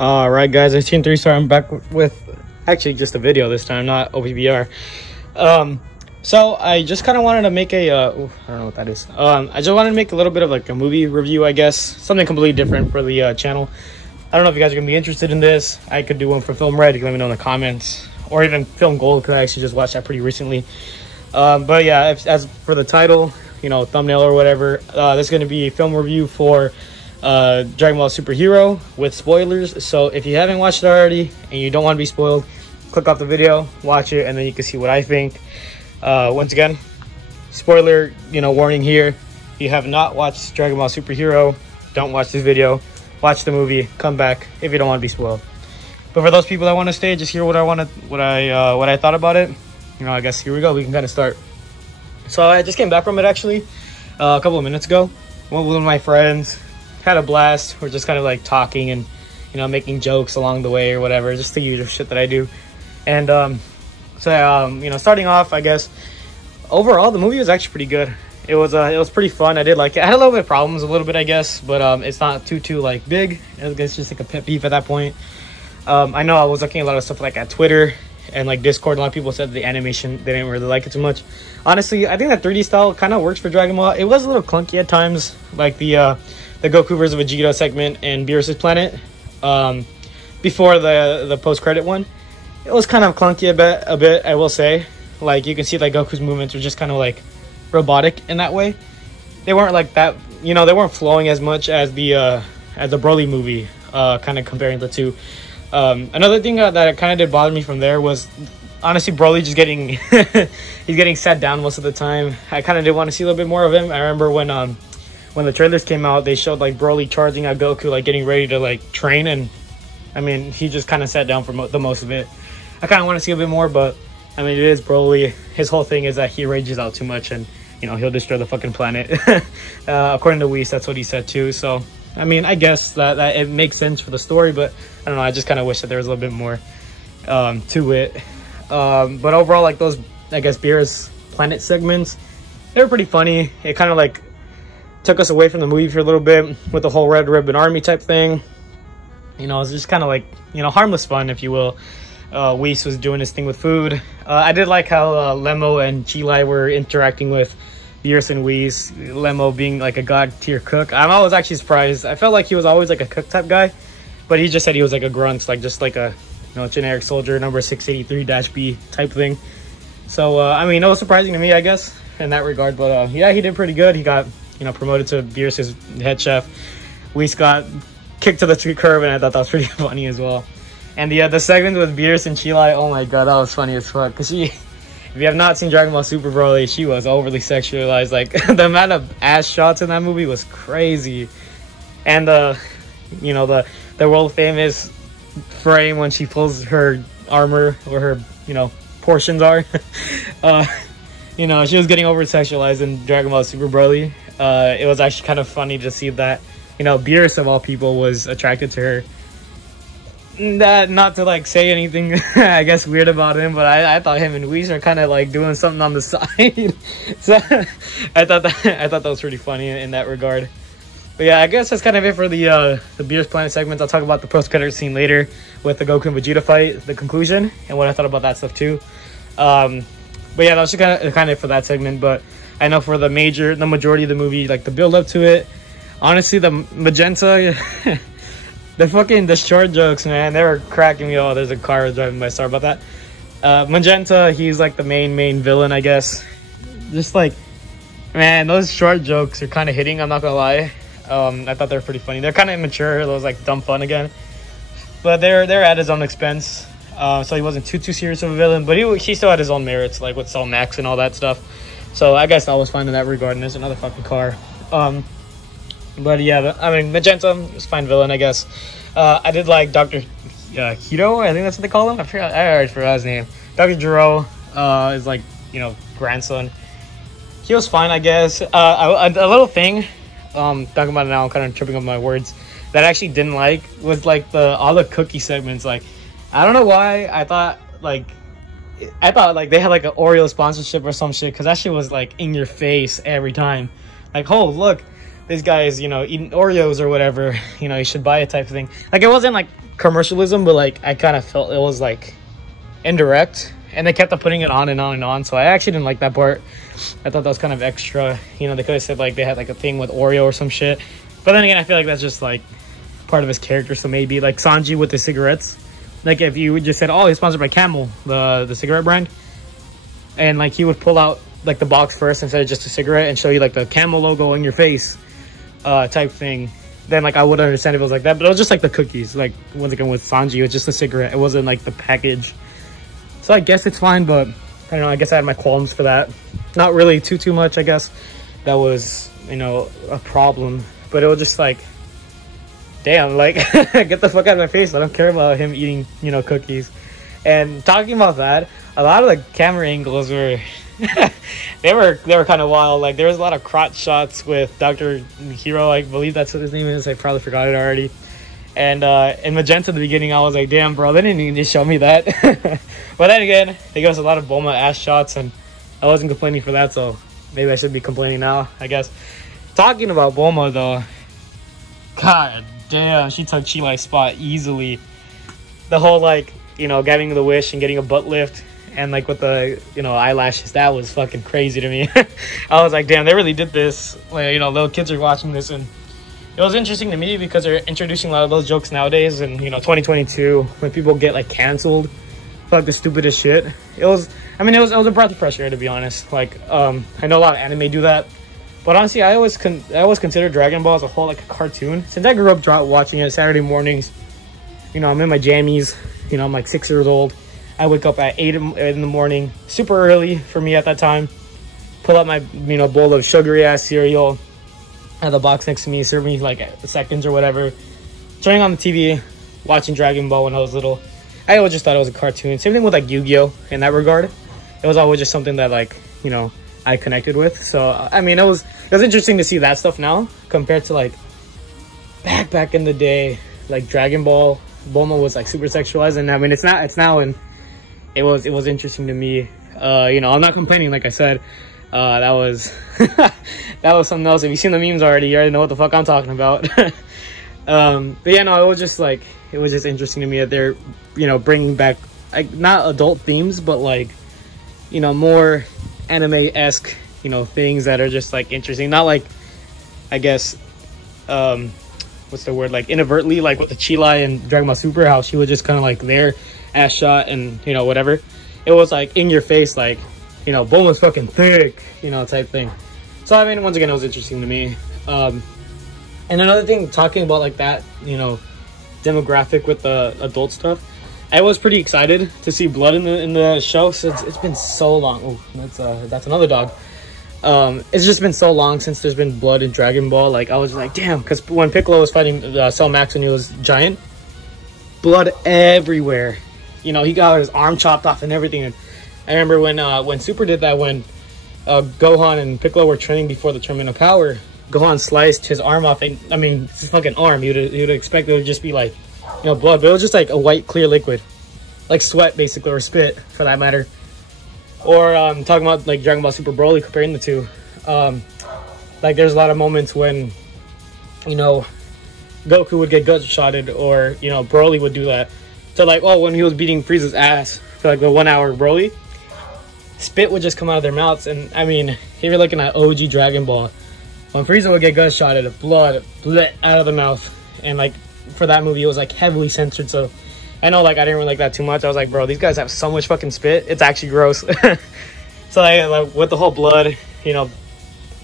Alright guys, it's Team 3 Star. I'm back with actually just a video this time, not OBBR. So I just kind of wanted to make a I don't know what that is. I just wanted to make a little bit of like a movie review, I guess, something completely different for the channel. I don't know if you guys are gonna be interested in this. I could do one for Film Red. You can let me know in the comments, or even Film Gold, because I actually just watched that pretty recently. But yeah, as for the title, you know, thumbnail or whatever, this is gonna be a film review for Dragon Ball Superhero with spoilers. So if you haven't watched it already and you don't want to be spoiled, click off the video, watch it, and then you can see what I think. Once again, spoiler, you know, warning here. If you have not watched Dragon Ball Superhero, don't watch this video. Watch the movie, come back if you don't want to be spoiled. But for those people that want to stay, just hear what I thought about it. You know, I guess here we go. We can kind of start. So I just came back from it actually a couple of minutes ago. Went with one of my friends. Had a blast. We're just kind of like talking and, you know, making jokes along the way or whatever, just the usual shit that I do. And you know, starting off, I guess overall the movie was actually pretty good. It was pretty fun. I did like it. I had a little bit of problems, a little bit, I guess, but it's not too like big. It's just like a pet peeve at that point. I know I was looking at a lot of stuff like at Twitter and like Discord. A lot of people said the animation, they didn't really like it too much. Honestly, I think that 3D style kind of works for Dragon Ball. It was a little clunky at times, like the Goku vs Vegeta segment and Beerus' planet before the post-credit one. It was kind of clunky a bit, I will say. Like, you can see like Goku's movements were just kind of like robotic in that way. They weren't like that, you know, they weren't flowing as much as the Broly movie, kind of comparing the two. Another thing that kind of did bother me from there was honestly Broly just getting he's getting sat down most of the time. I kind of did want to see a little bit more of him. I remember when the trailers came out, they showed like Broly charging at Goku, like getting ready to like train, and I mean, he just kind of sat down for the most of it. I kind of want to see a bit more, but I mean, it is Broly. His whole thing is that he rages out too much, and you know, he'll destroy the fucking planet. According to Whis, that's what he said too. So I mean, I guess that it makes sense for the story, but I don't know, I just kind of wish that there was a little bit more to it. But overall, like those, I guess, Beerus planet segments, they were pretty funny. It kind of like took us away from the movie for a little bit with the whole Red Ribbon Army type thing. You know, it's just kind of like, you know, harmless fun, if you will. Whis was doing his thing with food. I did like how Lemo and Chilai were interacting with Beerus and Whis. Lemo being like a god tier cook. I was actually surprised. I felt like he was always like a cook type guy, but he just said he was like a grunt, like just like a, you know, generic soldier number 683-B type thing. So I mean, it was surprising to me, I guess, in that regard. But yeah, he did pretty good. He got, you know, promoted to Beerus' head chef. Whis got kicked to the curb, and I thought that was pretty funny as well. And the segment with Beerus and Chilai, oh my god, that was funny as fuck. Because she, if you have not seen Dragon Ball Super Broly, she was overly sexualized. Like, the amount of ass shots in that movie was crazy. And you know, the world famous frame when she pulls her armor, where her, you know, portions are. You know, she was getting over sexualized in Dragon Ball Super Broly. It was actually kind of funny to see that, you know, Beerus of all people was attracted to her. That, not to like say anything I guess weird about him, but I thought him and Whis are kind of like doing something on the side. So I thought that was pretty funny in that regard. But yeah, I guess that's kind of it for the Beerus Planet segments. I'll talk about the post-credit scene later with the Goku and Vegeta fight, the conclusion, and what I thought about that stuff too. But yeah, that was just kind of for that segment. But I know for the majority of the movie, like the build up to it, honestly, the magenta, the short jokes, man, they were cracking me. Oh, there's a car driving by. Sorry about that. Magenta, he's like the main villain, I guess. Just like, man, those short jokes are kind of hitting. I'm not gonna lie. I thought they were pretty funny. They're kind of immature. It was like dumb fun again, but they're at his own expense. So he wasn't too serious of a villain, but he still had his own merits, like with Cell Max and all that stuff. So I guess that was fine in that regard. And there's another fucking car. But yeah, I mean, Magenta is fine villain, I guess. I did like Dr. Hiro, I think that's what they call him. I already forgot his name. Dr. Gero. his like, you know, grandson. He was fine, I guess. A little thing, talking about it now, I'm kind of tripping up my words, that I actually didn't like was like all the cookie segments. Like, I don't know why I thought like they had like an Oreo sponsorship or some shit, because that shit was like in your face every time. Like, oh look, this guy is, you know, eating Oreos or whatever, you know, you should buy it type of thing. Like, it wasn't like commercialism, but like I kind of felt it was like indirect, and they kept on putting it on and on and on. So I actually didn't like that part. I thought that was kind of extra. You know, they could have said like they had like a thing with Oreo or some shit. But then again, I feel like that's just like part of his character. So maybe like Sanji with the cigarettes. Like if you just said, oh, he's sponsored by Camel, the cigarette brand, and like he would pull out like the box first instead of just a cigarette and show you like the Camel logo in your face, type thing. Then like I would understand if it was like that. But it was just like the cookies. Like once again with Sanji, it was just a cigarette. It wasn't like the package. So I guess it's fine, but I don't know, I guess I had my qualms for that. Not really too much, I guess. That was, you know, a problem. But it was just like, damn, like, get the fuck out of my face. I don't care about him eating, you know, cookies. And talking about that, a lot of the camera angles were, they were kind of wild. Like, there was a lot of crotch shots with Dr. Hero, I believe that's what his name is. I probably forgot it already. And in Magenta at the beginning, I was like, damn, bro, they didn't even just show me that. But then again, they gave us a lot of Bulma ass shots, and I wasn't complaining for that, so maybe I should be complaining now, I guess. Talking about Bulma, though, god damn, she took Chilai's spot easily. The whole, like, you know, getting the wish and getting a butt lift, and, like, with the, you know, eyelashes, that was fucking crazy to me. I was like, damn, they really did this. Like, you know, little kids are watching this, and it was interesting to me because they're introducing a lot of those jokes nowadays, and you know, 2022, when people get like canceled for like the stupidest shit. It was a breath of fresh air, to be honest. Like, I know a lot of anime do that, but honestly, I always consider Dragon Ball as a whole like a cartoon. Since I grew up watching it Saturday mornings, you know, I'm in my jammies. You know, I'm like 6 years old. I wake up at 8 in the morning, super early for me at that time. Pull out my, you know, bowl of sugary ass cereal. Had the box next to me, serve me like seconds or whatever. Turning on the TV, watching Dragon Ball when I was little. I always just thought it was a cartoon. Same thing with like Yu-Gi-Oh! In that regard. It was always just something that like, you know, I connected with. So I mean, it was interesting to see that stuff now compared to like back in the day. Like Dragon Ball, Bulma was like super sexualized, and I mean it's now, and it was interesting to me. You know, I'm not complaining, like I said. That was that was something else. If you've seen the memes already, you already know what the fuck I'm talking about. But yeah, no, it was just interesting to me that they're, you know, bringing back like not adult themes, but like, you know, more anime-esque, you know, things that are just like interesting. Not like, I guess, what's the word, like inadvertently, like with the Chilai and Dragon Ball Super, how she was just kind of like there, ass shot and, you know, whatever. It was like in your face, like, you know, Bulma's fucking thick, you know, type thing. So, I mean, once again, it was interesting to me. And another thing, talking about, like, that, you know, demographic with the adult stuff, I was pretty excited to see blood in the show, since it's been so long. Oh, that's another dog. It's just been so long since there's been blood in Dragon Ball. Like, I was like, damn, because when Piccolo was fighting Cell Max when he was giant, blood everywhere. You know, he got his arm chopped off and everything. And I remember when Super did that, when Gohan and Piccolo were training before the Tournament of Power, Gohan sliced his arm off, and I mean, it's his fucking arm. You'd expect it would just be like, you know, blood, but it was just like a white clear liquid, like sweat basically, or spit for that matter. Or talking about like Dragon Ball Super Broly, comparing the two, like there's a lot of moments when, you know, Goku would get gut shotted, or you know, Broly would do that. So like, oh, when he was beating Frieza's ass for like the 1 hour Broly, spit would just come out of their mouths. And I mean, if you're looking at OG Dragon Ball, when Frieza would get gut shotted, blood out of the mouth. And like for that movie, it was like heavily censored. So I know, like, I didn't really like that too much. I was like, bro, these guys have so much fucking spit, it's actually gross. So like with the whole blood, you know,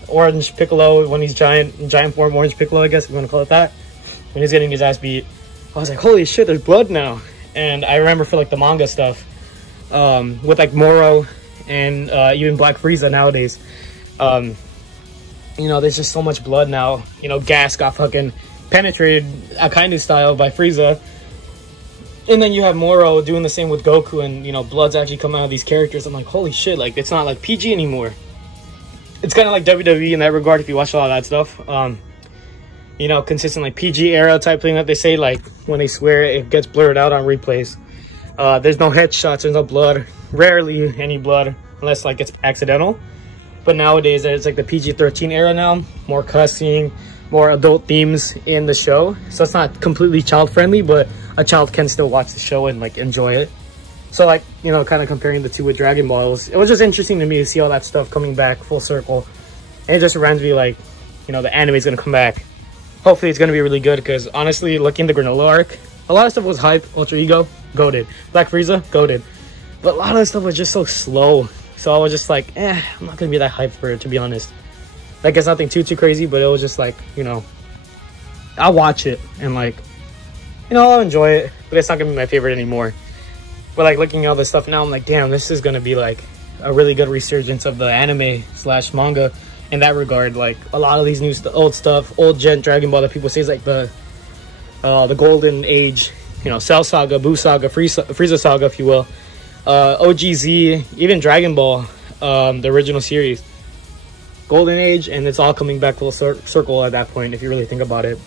Orange Piccolo, when he's giant form Orange Piccolo, I guess if you want to call it that, when he's getting his ass beat, I was like, holy shit, there's blood now. And I remember for like the manga stuff, with like Moro and even Black Frieza nowadays, you know, there's just so much blood now. You know, Gas got fucking penetrated Akainu style by Frieza. And then you have Moro doing the same with Goku, and you know, blood's actually coming out of these characters. I'm like, holy shit, like it's not like PG anymore. It's kind of like WWE in that regard if you watch a lot of that stuff. You know, consistent like PG era type thing that they say, like when they swear it gets blurred out on replays. There's no headshots, there's no blood, rarely any blood unless like it's accidental. But nowadays it's like the PG-13 era now, more cussing, more adult themes in the show. So it's not completely child friendly, but a child can still watch the show and like enjoy it. So like, you know, kind of comparing the two with Dragon Ball, it was just interesting to me to see all that stuff coming back full circle. And it just reminds me like, you know, the anime is gonna come back. Hopefully it's gonna be really good, because honestly, looking at the Granola arc, a lot of stuff was hype. Ultra Ego, goated. Black Frieza, goated. But a lot of the stuff was just so slow. So I was just like, I'm not gonna be that hyped for it, to be honest. Like, it's nothing too crazy, but it was just like, you know, I'll watch it and like, you know, I'll enjoy it, but it's not gonna be my favorite anymore. But like looking at all this stuff now, I'm like, damn, this is gonna be like a really good resurgence of the anime / manga in that regard. Like a lot of these new old stuff, old gen Dragon Ball that people say is like the golden age, you know, Cell Saga, Buu Saga, Frieza Saga, if you will, OGZ, even Dragon Ball, the original series, golden age, and it's all coming back full circle at that point if you really think about it.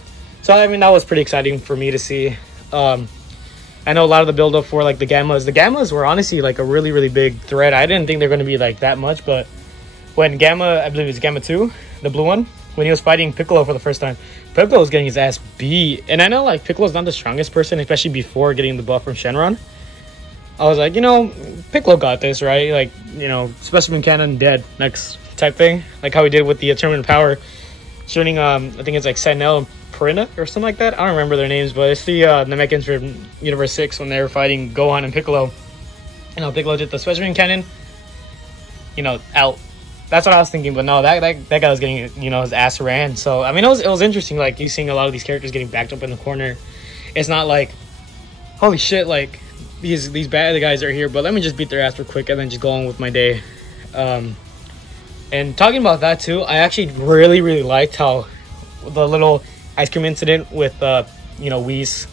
So I mean, that was pretty exciting for me to see. I know a lot of the build up for like the Gammas were honestly like a really big threat. I didn't think they're going to be like that much, but when Gamma, I believe it was Gamma 2, the blue one, when he was fighting Piccolo for the first time, Piccolo was getting his ass beat. And I know like Piccolo's not the strongest person, especially before getting the buff from Shenron. I was like, you know, Piccolo got this, right? Like, you know, specimen cannon dead next type thing, like how he did with the Tournament of Power, shooting I think it's like Senel and Perina or something like that. I don't remember their names, but it's the Namekans from Universe 6 when they were fighting Gohan and Piccolo. You know, Piccolo did the specimen cannon, you know, out. That's what I was thinking, but no, that guy was getting, you know, his ass ran. So I mean, it was interesting, like you seeing a lot of these characters getting backed up in the corner. It's not like, holy shit, like these bad guys are here, but let me just beat their ass real quick and then just go on with my day. And talking about that too, I actually really liked how the little ice cream incident with you know, Whis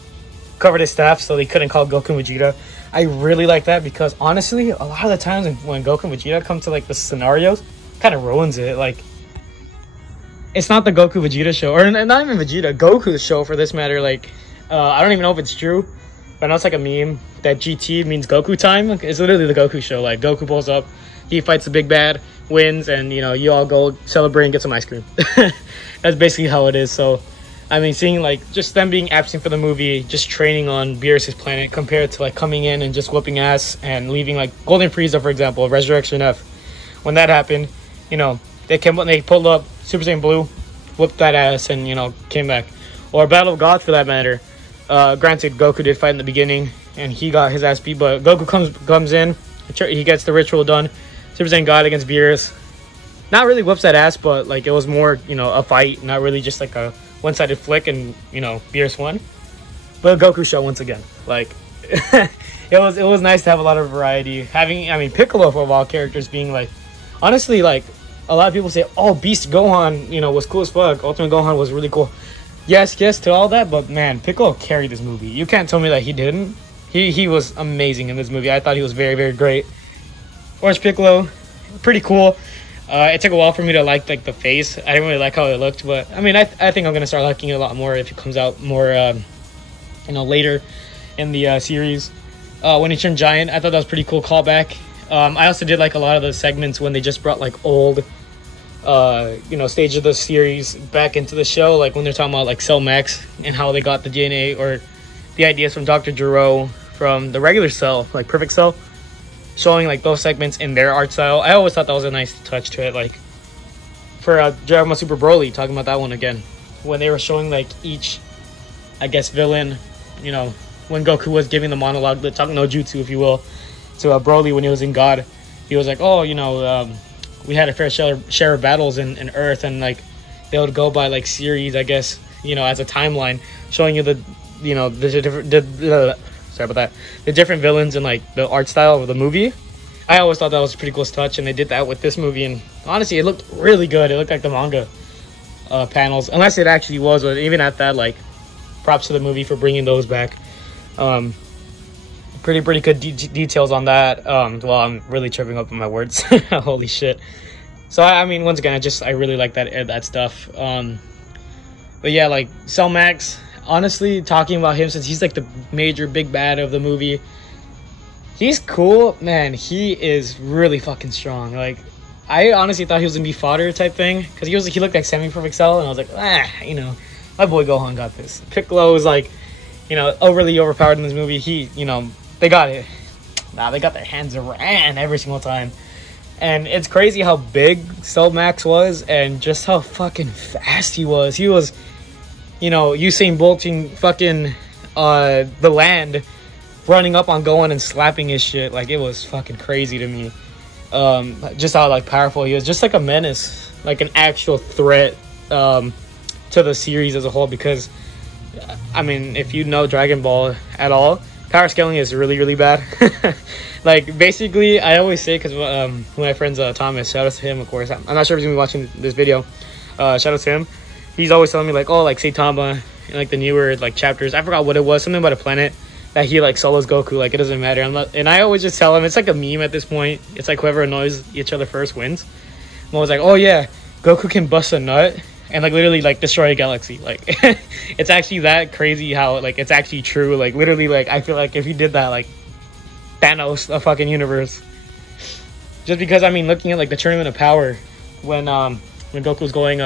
covered his staff so they couldn't call Goku and Vegeta. I really like that, because honestly, a lot of the times when Goku and Vegeta come to like the scenarios, kind of ruins it. Like, it's not the Goku Vegeta show, or not even Vegeta, Goku's show for this matter. Like, I don't even know if it's true, but I know it's like a meme that GT means Goku time. It's literally the Goku show. Like, Goku pulls up, he fights the big bad, wins, and you know, you all go celebrate and get some ice cream. That's basically how it is. So I mean, seeing like just them being absent for the movie, just training on Beerus' planet, compared to like coming in and just whooping ass and leaving, like Golden Frieza, for example, Resurrection F. When that happened, you know, they pulled up Super Saiyan Blue, whooped that ass, and you know, came back. Or Battle of God for that matter. Granted, Goku did fight in the beginning and he got his ass beat, but Goku comes in, he gets the ritual done. Super Saiyan God against Beerus. Not really whoops that ass, but like it was more, you know, a fight, not really just like a one-sided flick, and you know, Beerus won. But a Goku show once again. Like it was nice to have a lot of variety. Having, I mean, Piccolo for a while characters being like, honestly, like a lot of people say, oh, Beast Gohan, you know, was cool as fuck. Ultimate Gohan was really cool. Yes to all that, but man, Piccolo carried this movie. You can't tell me that he didn't. He was amazing in this movie. I thought he was very great. Orange Piccolo, pretty cool. It took a while for me to like the face. I didn't really like how it looked, but I mean, I think I'm gonna start liking it a lot more if it comes out more, you know, later in the series. When he turned giant, I thought that was a pretty cool callback. I also did like a lot of the segments when they just brought like old, you know, stage of the series back into the show, like when they're talking about like Cell Max and how they got the DNA or the ideas from Dr. Gero from the regular Cell, like Perfect Cell. Showing like those segments in their art style. I always thought that was a nice touch to it. Like for Dragon Ball Super Broly, talking about that one again, when they were showing like each, I guess, villain, you know, when Goku was giving the monologue, the talk no jutsu, if you will, to Broly when he was in God, he was like, oh, you know, we had a fair share of battles in Earth, and like they would go by like series, I guess, you know, as a timeline, showing you the, you know, the different. Sorry about that. The different villains and like the art style of the movie. I always thought that was a pretty cool touch, and they did that with this movie, and honestly it looked really good. It looked like the manga panels, unless it actually was, but even at that, like, props to the movie for bringing those back. pretty good details on that. Well, I'm really tripping up on my words. Holy shit. So I mean, once again, I really like that stuff. But yeah, like Cell Max, honestly, talking about him, since he's like the major big bad of the movie, he's cool, man. He is really fucking strong. Like, I honestly thought he was gonna be fodder type thing, because he looked like semi-perfect Cell, and I was like, you know, my boy Gohan got this. Piccolo was like, you know, overly overpowered in this movie. You know, they got it. They got their hands around every single time. And it's crazy how big Cell Max was, and just how fucking fast he was. He was, you know, Usain Bolting fucking the land, running up on Gohan and slapping his shit. Like, it was fucking crazy to me. Just how like powerful he was, just like a menace, like an actual threat to the series as a whole. Because I mean, if you know Dragon Ball at all, power scaling is really bad. Like, basically, I always say, because one of my friends, Thomas, shout out to him, of course. I'm not sure if he's gonna be watching this video. Shout out to him. He's always telling me like, oh, like Saitama and like the newer like chapters, I forgot what it was, something about a planet that he like solos Goku. Like, it doesn't matter. And I always just tell him, it's like a meme at this point. It's like whoever annoys each other first wins. I'm always like, oh yeah, Goku can bust a nut and like literally like destroy a galaxy. Like, it's actually that crazy how like it's actually true. Like, literally, like I feel like if he did that, like Thanos a fucking universe. Just because, I mean, looking at like the Tournament of Power, when Goku was going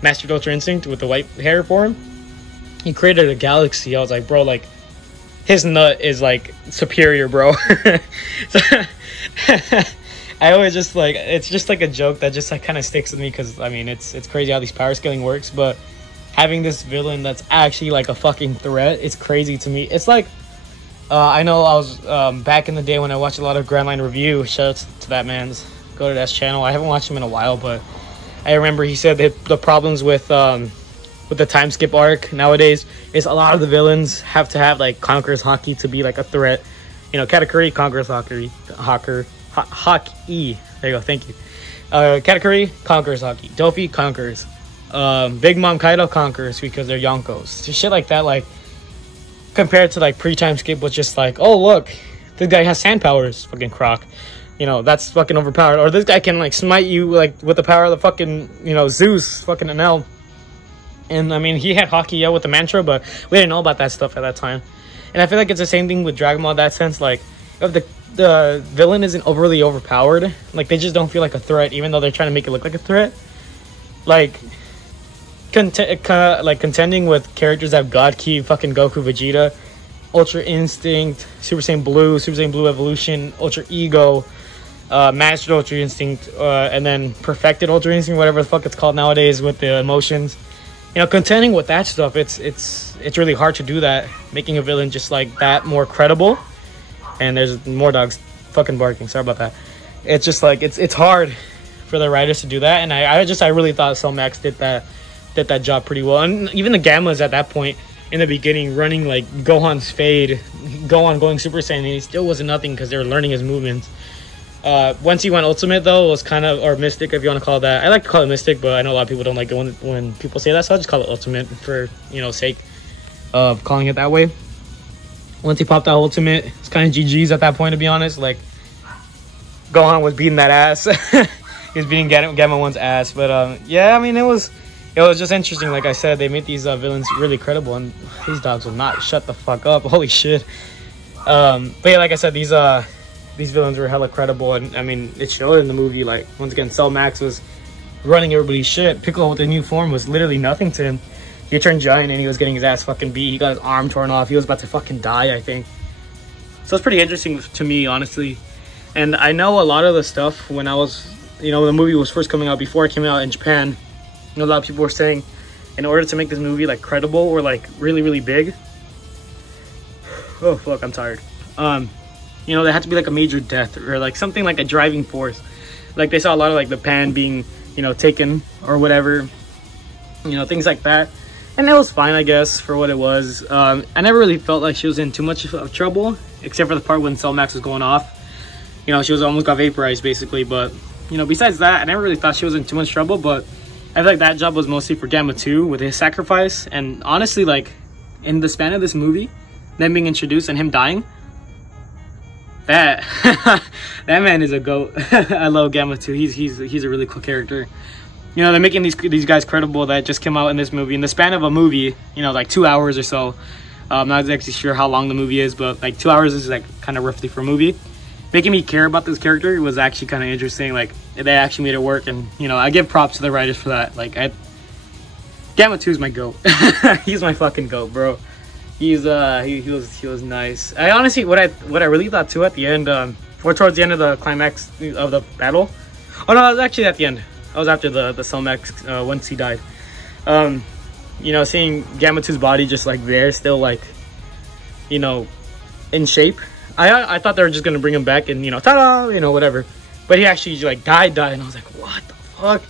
Master Ultra Instinct with the white hair form, he created a galaxy. I was like, bro, like his nut is like superior, bro. So, I always just like, it's just like a joke that just like kind of sticks with me, because I mean, it's crazy how these power scaling works. But having this villain that's actually like a fucking threat, it's crazy to me. It's like, I know I was back in the day when I watched a lot of Grand Line Review. Shout out to that man's go to that channel. I haven't watched him in a while, but I remember he said that the problems with the time skip arc nowadays is a lot of the villains have to have like Conqueror's Haki to be like a threat. You know, Katakuri conquers Haki. There you go. Thank you. Katakuri conquers Haki. Dofi conquers. Big Mom Kaido conquers because they're Yonkos. Just shit like that. Like, compared to like pre-time skip, was just like, oh look, this guy has sand powers, fucking Croc. You know, that's fucking overpowered. Or this guy can like smite you like with the power of the fucking, you know, Zeus, fucking Enel. And I mean, he had Haki, yeah, with the mantra, but we didn't know about that stuff at that time. And I feel like it's the same thing with Dragon Ball in that sense. Like, if the villain isn't overly overpowered, like they just don't feel like a threat, even though they're trying to make it look like a threat. Like, contending with characters that have God Ki, fucking Goku, Vegeta, Ultra Instinct, Super Saiyan Blue Evolution, Ultra Ego, Mastered Ultra Instinct, and then Perfected Ultra Instinct, whatever the fuck it's called nowadays with the emotions. You know, contending with that stuff, it's really hard to do that, making a villain just like that more credible. And there's more dogs fucking barking, sorry about that. It's just like, it's hard for the writers to do that, and I really thought Cell Max did that job pretty well. And even the Gammas at that point in the beginning, running like Gohan's fade, Gohan going Super Saiyan, and he still wasn't nothing because they were learning his movements. Once he went Ultimate, though, it was kind of, or Mystic, if you want to call it that. I like to call it Mystic, but I know a lot of people don't like it when people say that, so I'll just call it Ultimate for, you know, sake of calling it that way. Once he popped out Ultimate, it's kind of GG's at that point, to be honest. Like, Gohan was beating that ass. He was beating Gamma 1's ass. But, yeah, I mean, it was just interesting. Like I said, they made these villains really credible, and these dogs will not shut the fuck up. Holy shit. But yeah, like I said, these villains were hella credible, and I mean, it showed in the movie. Like, once again, Cell Max was running everybody's shit. Piccolo with the new form was literally nothing to him. He turned giant and he was getting his ass fucking beat. He got his arm torn off. He was about to fucking die, I think. So it's pretty interesting to me, honestly. And I know a lot of the stuff when I was, you know, when the movie was first coming out, before it came out in Japan, you know, a lot of people were saying, in order to make this movie like credible or like really big, oh fuck, I'm tired. You know, there had to be like a major death or like something like a driving force. Like, they saw a lot of like the pan being, you know, taken or whatever, you know, things like that. And it was fine, I guess, for what it was. I never really felt like she was in too much of trouble, except for the part when Cell Max was going off. You know, she was almost got vaporized, basically. But, you know, besides that, I never really thought she was in too much trouble. But I feel like that job was mostly for Gamma 2 with his sacrifice. And honestly, like, in the span of this movie, them being introduced and him dying, that that man is a goat. I love Gamma 2. He's a really cool character. You know, they're making these guys credible that just came out in this movie in the span of a movie. You know, like 2 hours or so. I'm not exactly sure how long the movie is, but like 2 hours is like kind of roughly for a movie. Making me care about this character was actually kind of interesting. Like, they actually made it work, and you know, I give props to the writers for that. Like, Gamma 2 is my goat. He's my fucking goat, bro. He was nice. I honestly, what I really thought too at the end, or towards the end of the climax of the battle. Oh no, it was actually at the end. I was after the Selmax once he died. You know, seeing Gamma 2's body just like there, still like, you know, in shape. I thought they were just gonna bring him back and, you know, ta-da, you know, whatever. But he actually like died, and I was like, what the fuck?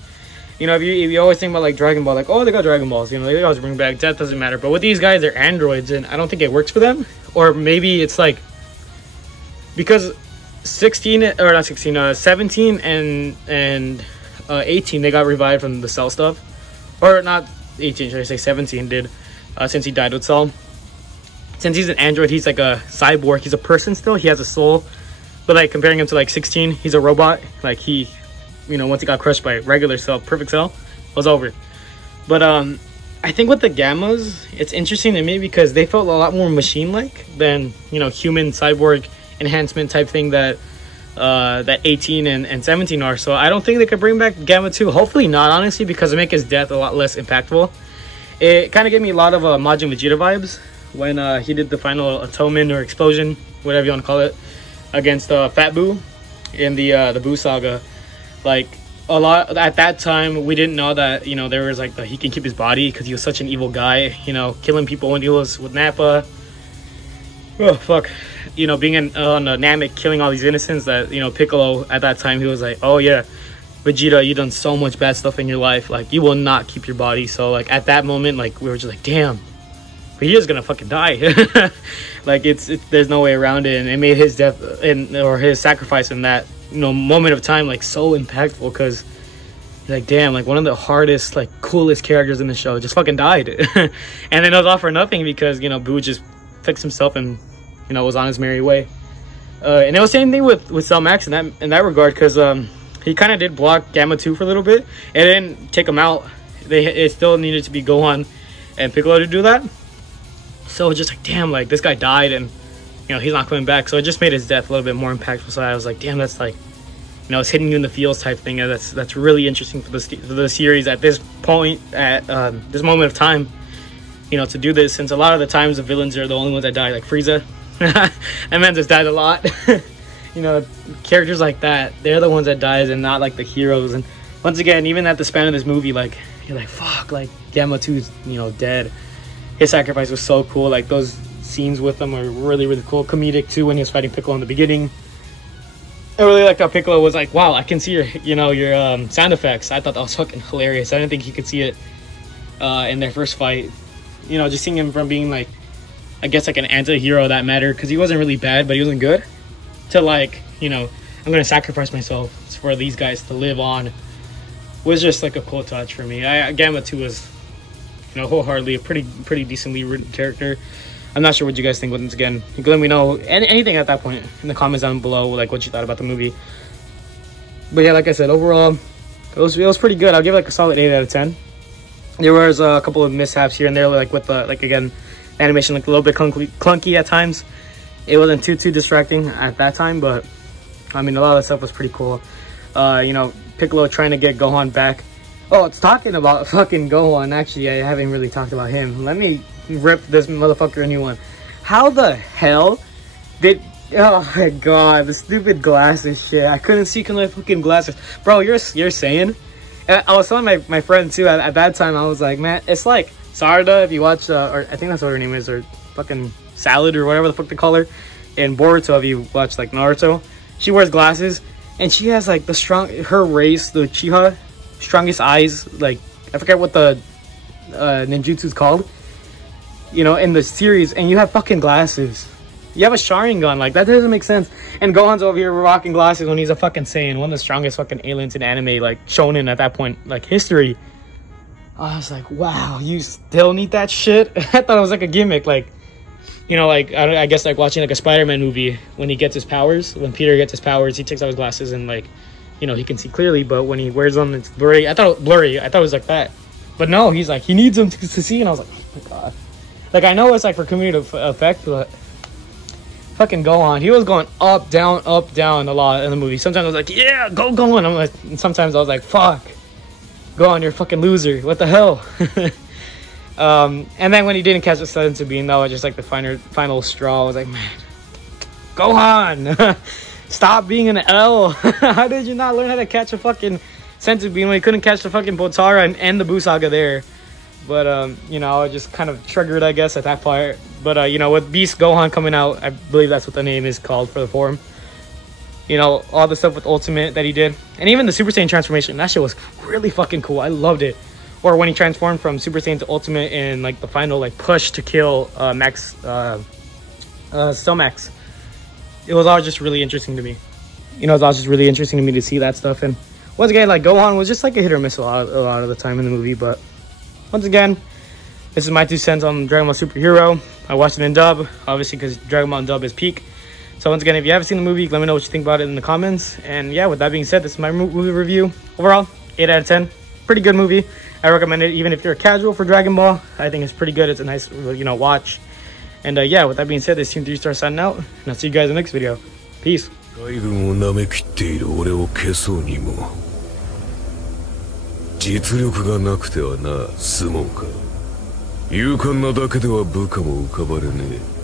You know, if you always think about like Dragon Ball, like, oh, they got Dragon Balls, you know, they always bring back death, doesn't matter. But with these guys, they're androids, and I don't think it works for them. Or maybe it's like because 17 and 18 they got revived from the Cell stuff, or not 18, should I say 17 did, since he died with Cell. Since he's an android, he's like a cyborg. He's a person still. He has a soul. But like comparing him to like 16, he's a robot. Like he, you know, once he got crushed by regular Cell, perfect Cell, it was over. But I think with the Gammas, it's interesting to me because they felt a lot more machine-like than, you know, human cyborg enhancement type thing that that 18 and 17 are. So I don't think they could bring back Gamma 2. Hopefully not, honestly, because it make his death a lot less impactful. It kind of gave me a lot of Majin Vegeta vibes when he did the final atonement or explosion, whatever you want to call it, against Fat Boo in the Boo saga. Like, a lot at that time, we didn't know that, you know, there was like he can keep his body because he was such an evil guy, you know, killing people when he was with Nappa. Oh fuck, you know, being on Namek, killing all these innocents. That, you know, Piccolo at that time, he was like, oh yeah, Vegeta, you done so much bad stuff in your life, like you will not keep your body. So like at that moment, like we were just like, damn, Vegeta's gonna fucking die. Like it's there's no way around it, and it made his death or his sacrifice in that, you know, moment of time like so impactful, because like, damn, like one of the hardest, like coolest characters in the show just fucking died. And then it was all for nothing because, you know, Boo just fixed himself and, you know, was on his merry way. And it was the same thing with Cell Max in that regard, because he kind of did block Gamma 2 for a little bit. It didn't take him out. It still needed to be Gohan and Piccolo to do that. So it's just like, damn, like this guy died and, you know, he's not coming back. So it just made his death a little bit more impactful. So I was like, damn, that's like, you know, it's hitting you in the feels type thing. And that's really interesting for the series at this point, at this moment of time, you know, to do this, since a lot of the times the villains are the only ones that die, like Frieza. That man just died a lot. You know, characters like that, they're the ones that dies and not like the heroes. And once again, even at the span of this movie, like, you're like, fuck, like Gamma 2's, you know, dead. His sacrifice was so cool. Like those scenes with him are really, really cool. Comedic too, when he was fighting Piccolo in the beginning. I really liked how Piccolo was like, wow, I can see your, you know, your sound effects. I thought that was fucking hilarious. I didn't think he could see it in their first fight. You know, just seeing him from being like, I guess like an anti-hero that mattered, because he wasn't really bad, but he wasn't good, to like, you know, I'm gonna sacrifice myself for these guys to live on, was just like a cool touch for me. Gamma 2 was, you know, wholeheartedly a pretty decently written character. I'm not sure what you guys think. Once again, you can let me know anything at that point in the comments down below, like what you thought about the movie. But yeah, like I said, overall, it was pretty good. I'll give it like a solid 8 out of 10. There was a couple of mishaps here and there, like with the, like again, animation like a little bit clunky at times. It wasn't too distracting at that time, but I mean, a lot of that stuff was pretty cool. You know, Piccolo trying to get Gohan back. Oh, it's talking about fucking Gohan. Actually, I haven't really talked about him. Let me rip this motherfucker a new one. How the hell did... Oh my god, the stupid glasses shit. I couldn't see because my fucking glasses. Bro, you're saying... I was telling my friend too, at that time, I was like, man, it's like Sarada, if you watch, or I think that's what her name is, or fucking Salad, or whatever the fuck they call her, in Boruto, if you watch like Naruto. She wears glasses, and she has like her race, the Uchiha, strongest eyes, like, I forget what the ninjutsu's called, you know, in the series, and you have fucking glasses. You have a Sharingan, like, that doesn't make sense. And Gohan's over here rocking glasses when he's a fucking Saiyan, one of the strongest fucking aliens in anime, like, shonen at that point, like, history. I was like, wow, you still need that shit? I thought it was like a gimmick, like, you know, like I guess like watching like a Spider-Man movie when he gets his powers. When Peter gets his powers, he takes off his glasses and like, you know, he can see clearly. But when he wears them, it's blurry. I thought it was like that, but no, he's like he needs them to see. And I was like, oh my god. Like I know it's like for comedic effect, but fucking Gohan, he was going up down a lot in the movie. Sometimes I was like, yeah, go Gohan. I'm like, and sometimes I was like, fuck, Gohan, you're a fucking loser. What the hell? And then when he didn't catch the senzu bean, that was just like the final straw. I was like, man, Gohan, stop being an L. How did you not learn how to catch a fucking senzu bean when you couldn't catch the fucking Potara and end the Buu Saga there? But you know, I just kind of triggered, I guess, at that part. But you know, with Beast Gohan coming out, I believe that's what the name is called for the form. You know, all the stuff with Ultimate that he did, and even the Super Saiyan transformation, that shit was really fucking cool. I loved it. Or when he transformed from Super Saiyan to Ultimate in like the final like push to kill Max, Max. It was all just really interesting to me. You know, it was all just really interesting to me to see that stuff. And once again, like Gohan was just like a hit or miss a lot of the time in the movie. But once again, this is my 2 cents on Dragon Ball Superhero. I watched it in dub, obviously, because Dragon Ball in dub is peak. So once again, if you haven't seen the movie, let me know what you think about it in the comments. And yeah, with that being said, this is my movie review. Overall, 8 out of 10. Pretty good movie. I recommend it even if you're a casual for Dragon Ball. I think it's pretty good. It's a nice, you know, watch. And yeah, with that being said, this is Team 3 Star signing out. And I'll see you guys in the next video. Peace. 実力がなくてはな、相撲か。勇敢なだけでは部下も浮かばれねえ。